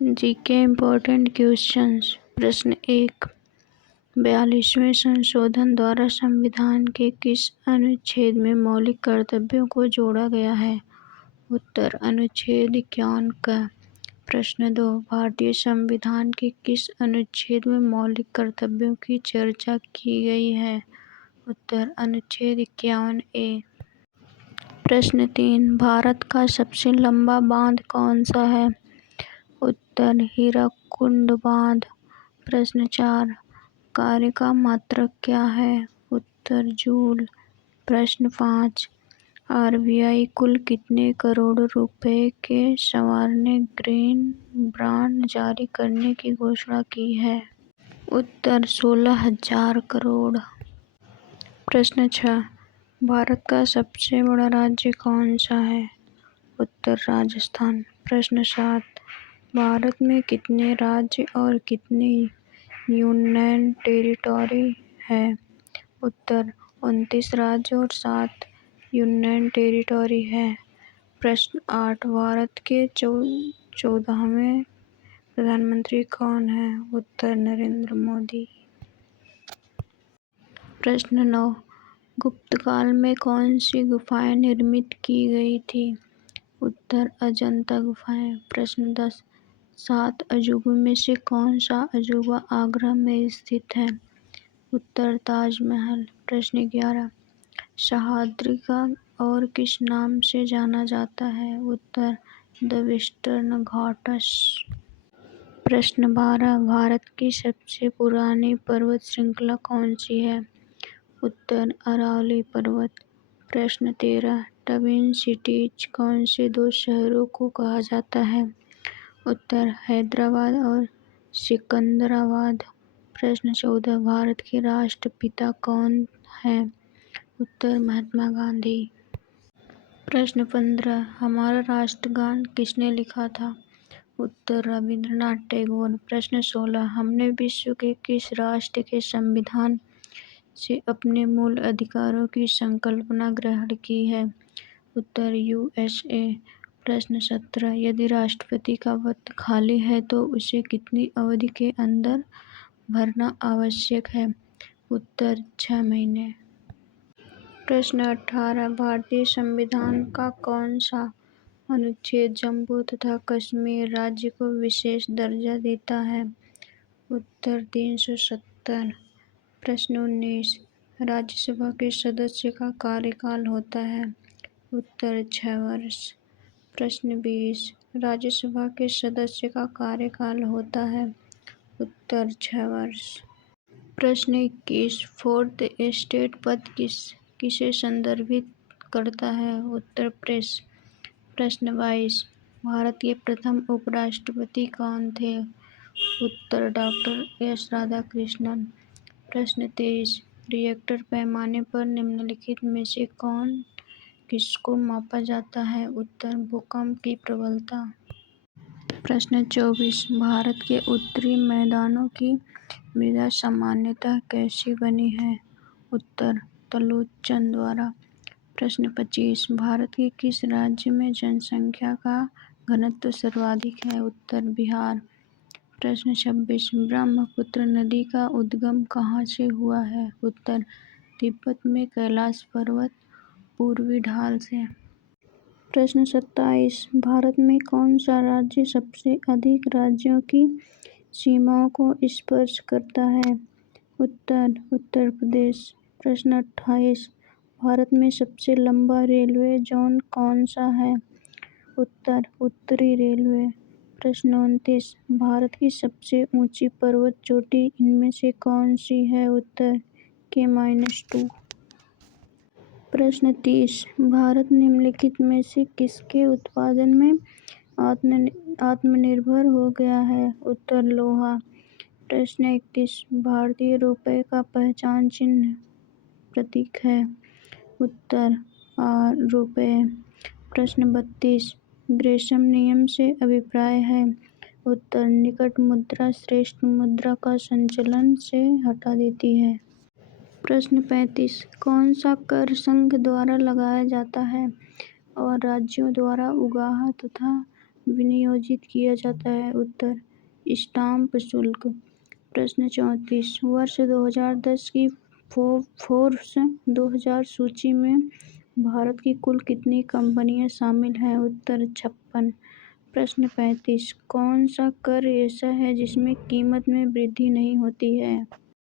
GK important questions. प्रश्न 1, 42वें संशोधन द्वारा संविधान के किस अनुच्छेद में मौलिक कर्तव्यों को जोड़ा गया है? उत्तर अनुच्छेद 51 क। प्रश्न 2, भारतीय संविधान के किस अनुच्छेद में मौलिक कर्तव्यों की चर्चा की गई है? उत्तर अनुच्छेद 51 ए। प्रश्न 3, भारत का सबसे लंबा बांध कौन सा है? उत्तर हीराकुंड बांध। प्रश्न 4, कार्य का मात्रक क्या है? उत्तर जूल। प्रश्न 5, आरबीआई कुल कितने करोड़ रुपए के संवारने ग्रीन बॉन्ड जारी करने की घोषणा की है? उत्तर 16,000 करोड़। प्रश्न 6, भारत का सबसे बड़ा राज्य कौन सा है? उत्तर राजस्थान। प्रश्न 7, भारत में कितने राज्य और कितनी यूनियन टेरिटरी है? उत्तर 29 राज्य और 7 यूनियन टेरिटरी है। प्रश्न 8, भारत के 14वें प्रधानमंत्री कौन हैं? उत्तर नरेंद्र मोदी। प्रश्न 9, गुप्त काल में कौन सी गुफाएं निर्मित की गई थी? उत्तर अजंता गुफाएं। प्रश्न 10, 7 अजूबों में से कौन सा अजूबा आगरा में स्थित है? उत्तर ताजमहल। प्रश्न 11, सह्याद्री का और किस नाम से जाना जाता है? उत्तर द वेस्टर्न घाट्स। प्रश्न 12, भारत की सबसे पुरानी पर्वत श्रृंखला कौन सी है? उत्तर अरावली पर्वत। प्रश्न 13, ट्विन सिटीज कौन से दो शहरों को कहा जाता है? उत्तर हैदराबाद और सिकंदराबाद। प्रश्न 14, भारत के राष्ट्रपिता कौन हैं? उत्तर महात्मा गांधी। प्रश्न 15, हमारा राष्ट्रगान किसने लिखा था? उत्तर रविंद्रनाथ टैगोर। प्रश्न 16, हमने विश्व के किस राष्ट्र के संविधान से अपने मूल अधिकारों की संकल्पना ग्रहण की है? उत्तर यूएसए। प्रश्न 17, यदि राष्ट्रपति का पद खाली है तो उसे कितनी अवधि के अंदर भरना आवश्यक है? उत्तर 6 महीने। प्रश्न 18, भारतीय संविधान का कौन सा अनुच्छेद जम्मू तथा कश्मीर राज्य को विशेष दर्जा देता है? उत्तर 370। प्रश्न 19, राज्यसभा के सदस्य का कार्यकाल होता है? उत्तर 6 वर्ष। प्रश्न 20, राज्यसभा के सदस्य का कार्यकाल होता है? उत्तर 6 वर्ष। प्रश्न 21, फोर्थ एस्टेट पद किसे संदर्भित करता है? उत्तर प्रेस। प्रश्न 22, भारत के प्रथम उपराष्ट्रपति कौन थे? उत्तर डॉक्टर एस राधाकृष्णन। प्रश्न 23, रिएक्टर पैमाने पर निम्नलिखित में से किसको मापा जाता है? उत्तर भूकंप की प्रबलता। प्रश्न 24, भारत के उत्तरी मैदानों की मृदा सामान्यतः कैसी बनी है? उत्तर तलोचन द्वारा। प्रश्न 25, भारत के किस राज्य में जनसंख्या का घनत्व सर्वाधिक है? उत्तर बिहार। प्रश्न 26, ब्रह्मपुत्र नदी का उद्गम कहाँ से हुआ है? उत्तर तिब्बत में कैलाश पर्वत पूर्वी ढाल से। प्रश्न 27, भारत में कौन सा राज्य सबसे अधिक राज्यों की सीमाओं को स्पर्श करता है? उत्तर उत्तर प्रदेश। प्रश्न 28, भारत में सबसे लंबा रेलवे जोन कौन सा है? उत्तर उत्तरी रेलवे। प्रश्न 29, भारत की सबसे ऊंची पर्वत चोटी इनमें से कौन सी है? उत्तर K-2। प्रश्न 30, भारत निम्नलिखित में से किसके उत्पादन में आत्मनिर्भर हो गया है? उत्तर लोहा। प्रश्न 31, भारतीय रुपये का पहचान चिन्ह प्रतीक है? उत्तर रुपये। प्रश्न 32, ग्रेशम नियम से अभिप्राय है? उत्तर निकट मुद्रा श्रेष्ठ मुद्रा का संचलन से हटा देती है। प्रश्न 35, कौन सा कर संघ द्वारा लगाया जाता है और राज्यों द्वारा उगाह तथा विनियोजित किया जाता है? उत्तर स्टाम्प शुल्क। प्रश्न 34 वर्ष 2010 की फोर्ब्स 2000 सूची में भारत की कुल कितनी कंपनियां शामिल हैं? उत्तर 56। प्रश्न 35 कौन सा कर ऐसा है जिसमें कीमत में वृद्धि नहीं होती है?